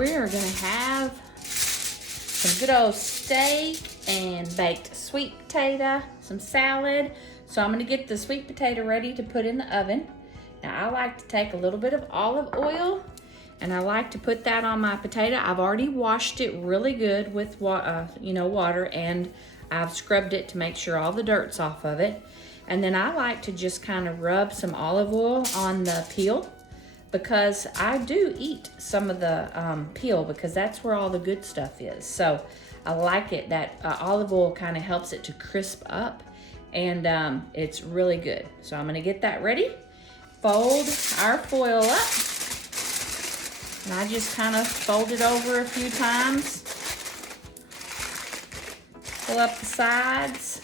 we are gonna have some good old steak and baked sweet potato, some salad. So I'm gonna get the sweet potato ready to put in the oven. Now I like to take a little bit of olive oil and I like to put that on my potato. I've already washed it really good with water, and I've scrubbed it to make sure all the dirt's off of it. And then I like to just kind of rub some olive oil on the peel, because I do eat some of the peel, because that's where all the good stuff is. So I like it, that olive oil kind of helps it to crisp up, and it's really good. So I'm gonna get that ready, fold our foil up, and I just kind of fold it over a few times, pull up the sides.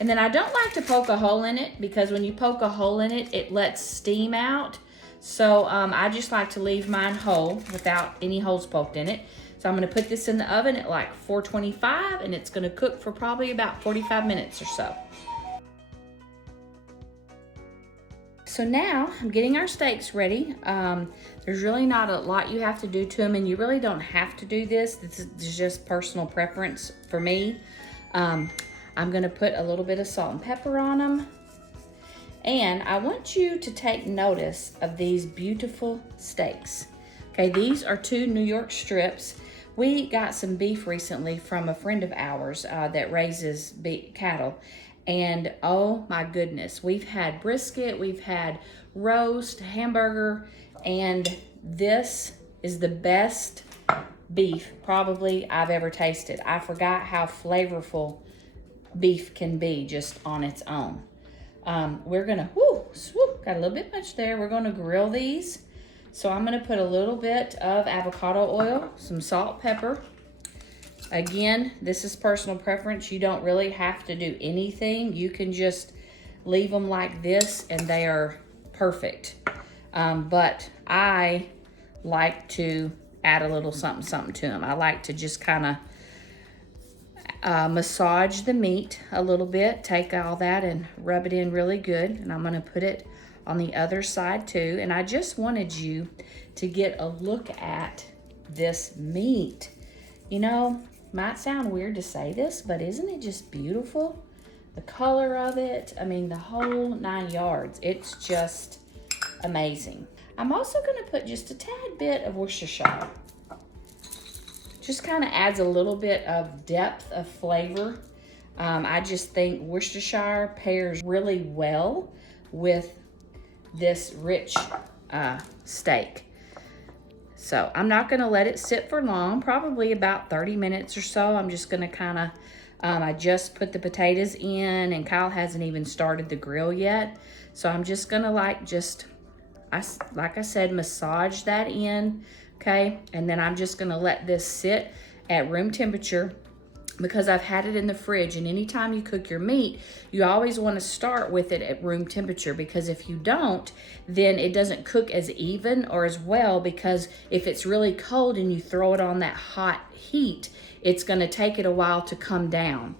And then I don't like to poke a hole in it, because when you poke a hole in it, it lets steam out. So I just like to leave mine whole without any holes poked in it. So I'm gonna put this in the oven at like 425, and it's gonna cook for probably about 45 minutes or so. So now I'm getting our steaks ready. There's really not a lot you have to do to them, and you really don't have to do this. This is just personal preference for me. I'm gonna put a little bit of salt and pepper on them. And I want you to take notice of these beautiful steaks. Okay, these are 2 New York strips. We got some beef recently from a friend of ours that raises cattle. And oh my goodness, we've had brisket, we've had roast, hamburger, and this is the best beef probably I've ever tasted. I forgot how flavorful beef can be just on its own. We're gonna, got a little bit much there. We're gonna grill these. So I'm gonna put a little bit of avocado oil, some salt, pepper. Again, this is personal preference. You don't really have to do anything. You can just leave them like this and they are perfect. But I like to add a little something to them. I like to just kind of massage the meat a little bit, take all that and rub it in really good. And I'm gonna put it on the other side too. And I just wanted you to get a look at this meat. You know, might sound weird to say this, but isn't it just beautiful? The color of it, I mean, the whole 9 yards. It's just amazing. I'm also gonna put just a tad bit of Worcestershire. Just kind of adds a little bit of depth of flavor. I just think Worcestershire pairs really well with this rich steak. So I'm not gonna let it sit for long, probably about 30 minutes or so. I'm just gonna kind of, I just put the potatoes in and Kyle hasn't even started the grill yet. So I'm just gonna like I said, massage that in. Okay, and then I'm just gonna let this sit at room temperature, because I've had it in the fridge, and anytime you cook your meat, you always wanna start with it at room temperature, because if you don't, then it doesn't cook as even or as well, because if it's really cold and you throw it on that hot heat, it's gonna take it a while to come down.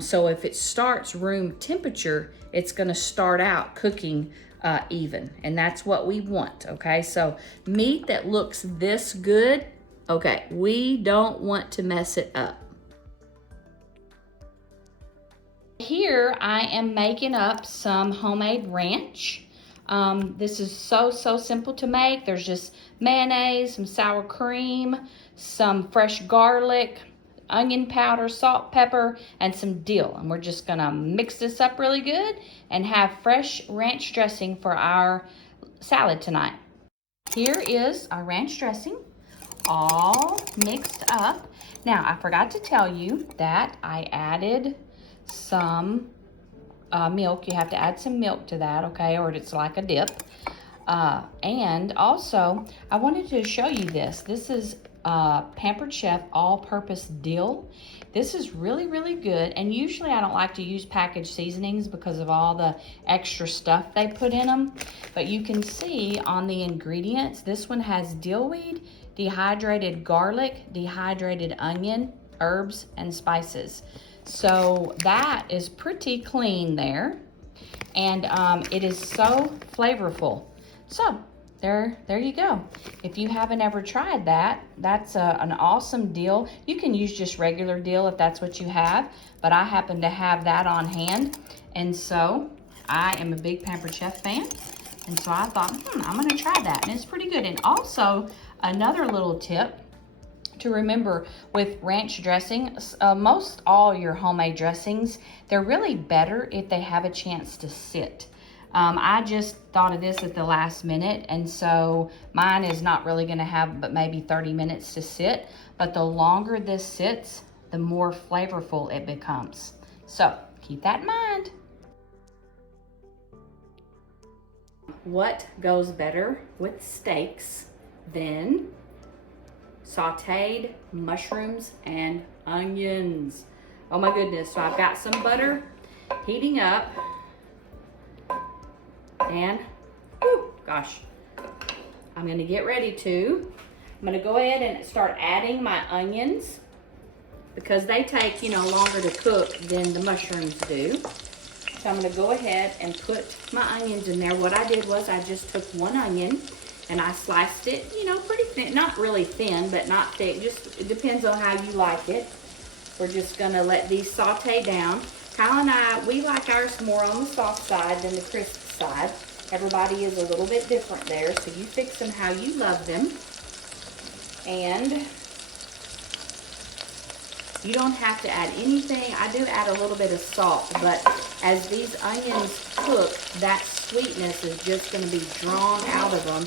So if it starts room temperature, it's gonna start out cooking even, and that's what we want. Okay, so meat that looks this good, okay, we don't want to mess it up. Here I am making up some homemade ranch. This is so simple to make. There's just mayonnaise, some sour cream, some fresh garlic, onion powder, salt, pepper, and some dill. And we're just gonna mix this up really good and have fresh ranch dressing for our salad tonight. Here is our ranch dressing, all mixed up. Now, I forgot to tell you that I added some milk. You have to add some milk to that, okay, or it's like a dip. And also, I wanted to show you this. This is Pampered Chef all-purpose dill. This is really good, and usually I don't like to use packaged seasonings because of all the extra stuff they put in them, but you can see on the ingredients, this one has dillweed, dehydrated garlic, dehydrated onion, herbs, and spices. So that is pretty clean there, and it is so flavorful. So there you go. If you haven't ever tried that, that's an awesome dill. You can use just regular dill if that's what you have, but I happen to have that on hand, and so I am a big Pampered Chef fan, and so I thought, I'm gonna try that, and it's pretty good. And also, another little tip to remember with ranch dressing, most all your homemade dressings, they're really better if they have a chance to sit. I just thought of this at the last minute, and so mine is not really gonna have but maybe 30 minutes to sit, but the longer this sits, the more flavorful it becomes. So keep that in mind. What goes better with steaks than sauteed mushrooms and onions? Oh my goodness. So I've got some butter heating up, and gosh, I'm gonna get ready to. I'm gonna go ahead and start adding my onions because they take, longer to cook than the mushrooms do. So I'm gonna go ahead and put my onions in there. What I did was I just took one onion and I sliced it, pretty thin, not really thin, but not thick. Just, it depends on how you like it. We're just gonna let these saute down. Kyle and I, we like ours more on the soft side than the crisp side. Everybody is a little bit different there, so you fix them how you love them. And you don't have to add anything. I do add a little bit of salt, but as these onions cook, that sweetness is just gonna be drawn out of them.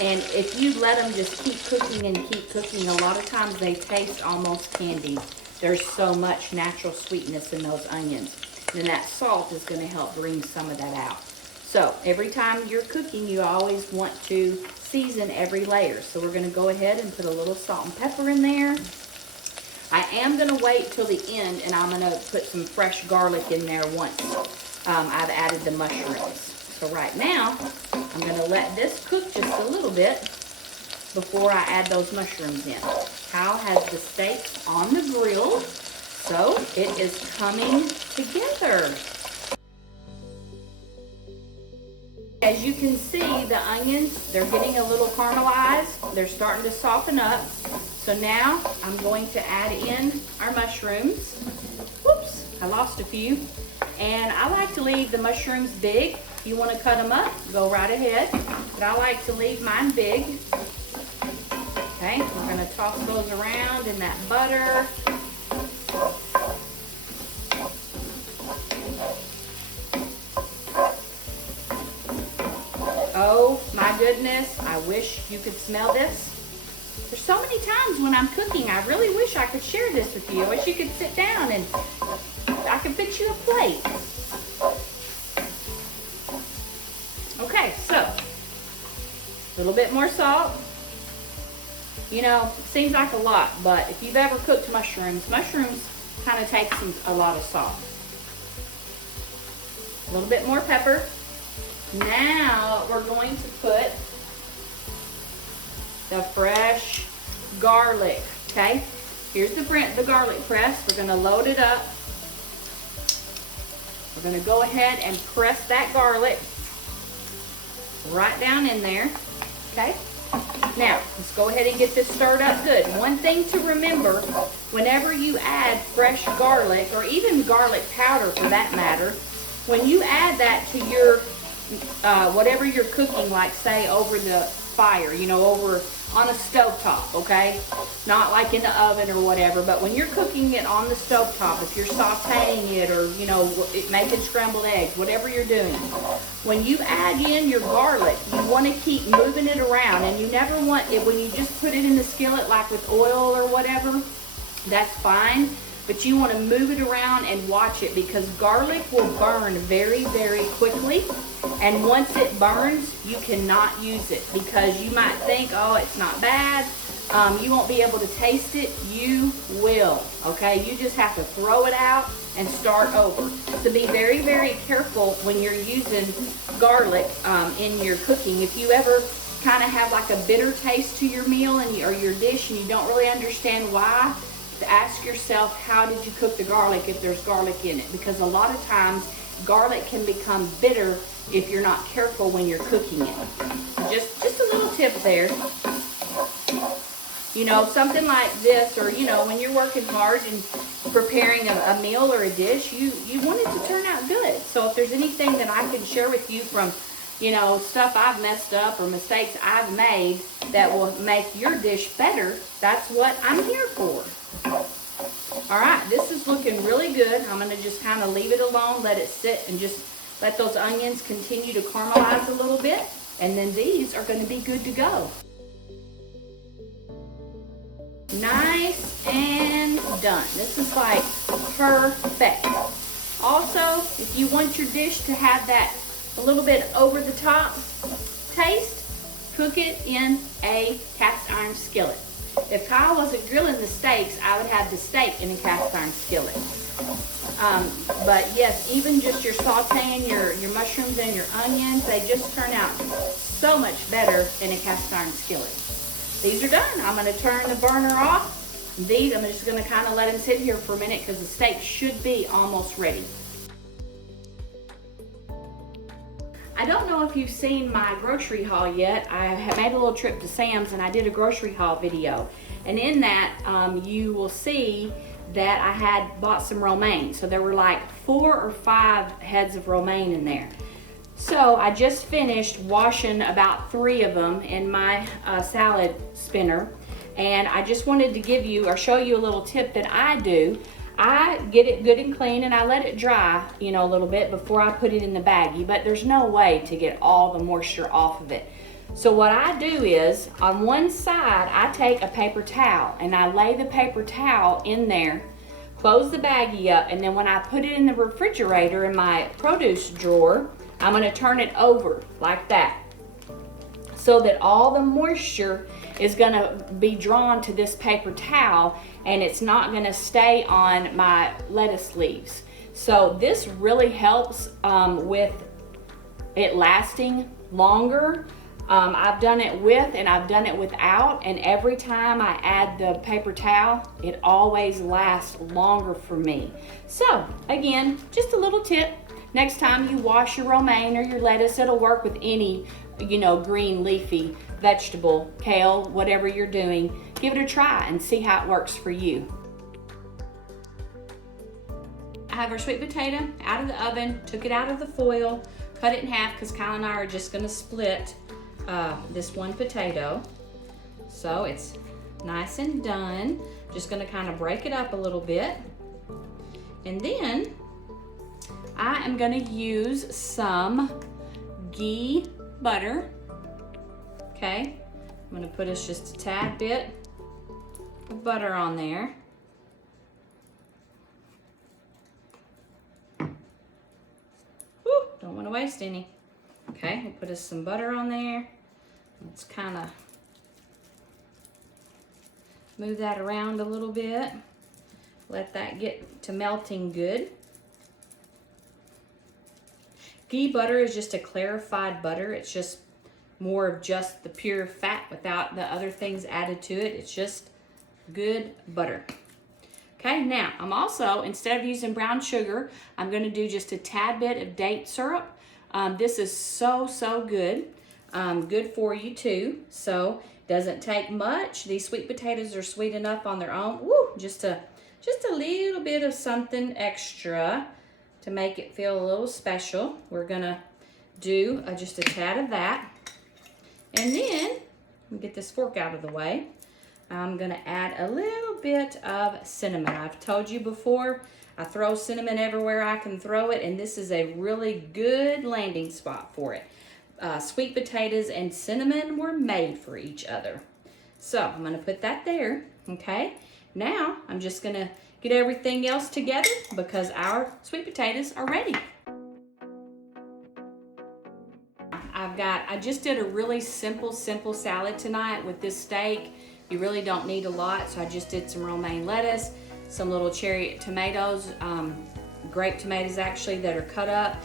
And if you let them just keep cooking and keep cooking, a lot of times they taste almost candy. There's so much natural sweetness in those onions. And that salt is gonna help bring some of that out. So every time you're cooking, you always want to season every layer. So we're gonna go ahead and put a little salt and pepper in there. I am gonna wait till the end, and I'm gonna put some fresh garlic in there once I've added the mushrooms. So right now, I'm gonna let this cook just a little bit before I add those mushrooms in. Kyle has the steaks on the grill, so it is coming together. As you can see, the onions, they're getting a little caramelized. They're starting to soften up. So now I'm going to add in our mushrooms. Whoops, I lost a few. And I like to leave the mushrooms big. If you want to cut them up, go right ahead. But I like to leave mine big. Okay, we're going to toss those around in that butter. Oh my goodness, I wish you could smell this. There's so many times when I'm cooking, I really wish I could share this with you. I wish you could sit down and I could fix you a plate. Okay, so a little bit more salt. Seems like a lot, but if you've ever cooked mushrooms kind of take a lot of salt. A little bit more pepper. Now we're going to put the fresh garlic, okay? Here's the garlic press. We're gonna load it up. We're gonna go ahead and press that garlic right down in there, okay? Now, let's go ahead and get this stirred up good. One thing to remember, whenever you add fresh garlic, or even garlic powder for that matter, when you add that to your, whatever you're cooking, like say over the fire, over on a stovetop, okay? Not like in the oven or whatever, but when you're cooking it on the stovetop, if you're sauteing it or, making scrambled eggs, whatever you're doing, when you add in your garlic, you want to keep moving it around, and you never want it, when you just put it in the skillet like with oil or whatever, that's fine, but you want to move it around and watch it, because garlic will burn very, very quickly. And once it burns, you cannot use it, because you might think, oh, it's not bad. You won't be able to taste it. You will, okay? You just have to throw it out and start over. So be very, very careful when you're using garlic in your cooking. If you ever kind of have like a bitter taste to your meal or your dish and you don't really understand why, ask yourself, how did you cook the garlic if there's garlic in it? Because a lot of times garlic can become bitter if you're not careful when you're cooking it. Just a little tip there. You know, something like this, or, you know, when you're working hard and preparing a meal or a dish, you want it to turn out good. So if there's anything that I can share with you from, you know, stuff I've messed up or mistakes I've made that will make your dish better, that's what I'm here for. All right, this is looking really good. I'm going to just kind of leave it alone, let it sit, and just let those onions continue to caramelize a little bit. And then these are going to be good to go. Nice and done. This is like perfect. Also, if you want your dish to have that a little bit over the top taste, cook it in a cast iron skillet. If Kyle wasn't grilling the steaks, I would have the steak in a cast iron skillet. But yes, even just your sauteing your mushrooms and your onions, they just turn out so much better in a cast iron skillet. These are done. I'm going to turn the burner off. These, I'm just going to kind of let them sit here for a minute because the steak should be almost ready. I don't know if you've seen my grocery haul yet. I have made a little trip to Sam's and I did a grocery haul video. And in that, you will see that I had bought some romaine. So there were like 4 or 5 heads of romaine in there. So I just finished washing about 3 of them in my salad spinner, and I just wanted to give you or show you a little tip that I do. I get it good and clean and I let it dry, you know, a little bit before I put it in the baggie, but there's no way to get all the moisture off of it. So what I do is, on one side, I take a paper towel and I lay the paper towel in there, close the baggie up, and then when I put it in the refrigerator in my produce drawer, I'm going to turn it over like that so that all the moisture is going to be drawn to this paper towel and it's not going to stay on my lettuce leaves. So this really helps with it lasting longer. I've done it with and I've done it without, and every time I add the paper towel, it always lasts longer for me. So again, just a little tip. Next time you wash your romaine or your lettuce, it'll work with any, you know, green leafy vegetable, kale, whatever you're doing. Give it a try and see how it works for you. I have our sweet potato out of the oven, took it out of the foil, cut it in half because Kyle and I are just going to split this one potato. So it's nice and done. Just going to kind of break it up a little bit. And then I am going to use some ghee butter. Okay, I'm going to put us just a tad bit of butter on there. Woo, don't want to waste any. Okay, we'll put us some butter on there. Let's kind of move that around a little bit. Let that get to melting good. Ghee butter is just a clarified butter. It's just more of just the pure fat without the other things added to it. It's just good butter. Okay, now I'm also, instead of using brown sugar, I'm going to do just a tad bit of date syrup. This is so good. Good for you too. So doesn't take much. These sweet potatoes are sweet enough on their own. Woo, just a little bit of something extra to make it feel a little special. We're gonna do just a tad of that. And then, let me get this fork out of the way. I'm gonna add a little bit of cinnamon. I've told you before, I throw cinnamon everywhere I can throw it, and this is a really good landing spot for it. Sweet potatoes and cinnamon were made for each other. So I'm gonna put that there, okay? Now, I'm just gonna get everything else together because our sweet potatoes are ready. I just did a really simple salad tonight with this steak. You really don't need a lot, so I just did some romaine lettuce, some little cherry tomatoes, grape tomatoes actually that are cut up.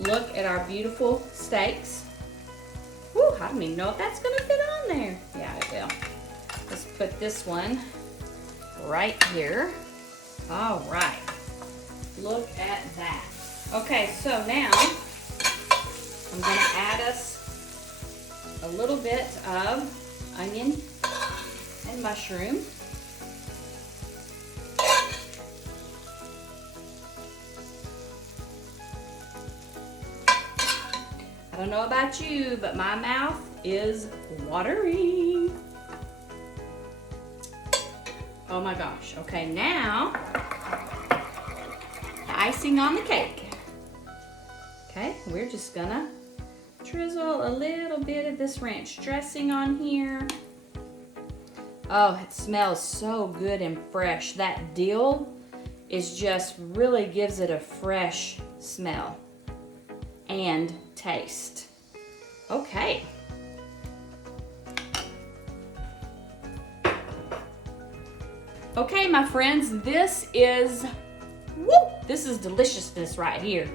Look at our beautiful steaks. Woo, I don't even know if that's gonna fit on there. Yeah, it will. Let's put this one right here. All right, look at that. Okay, so now I'm gonna add us a little bit of onion and mushroom. I don't know about you, but my mouth is watery. Oh my gosh. Okay, now the icing on the cake. Okay, we're just gonna drizzle a little bit of this ranch dressing on here. Oh, it smells so good and fresh. That dill is just really gives it a fresh smell and taste. Okay. Okay, my friends, this is deliciousness right here.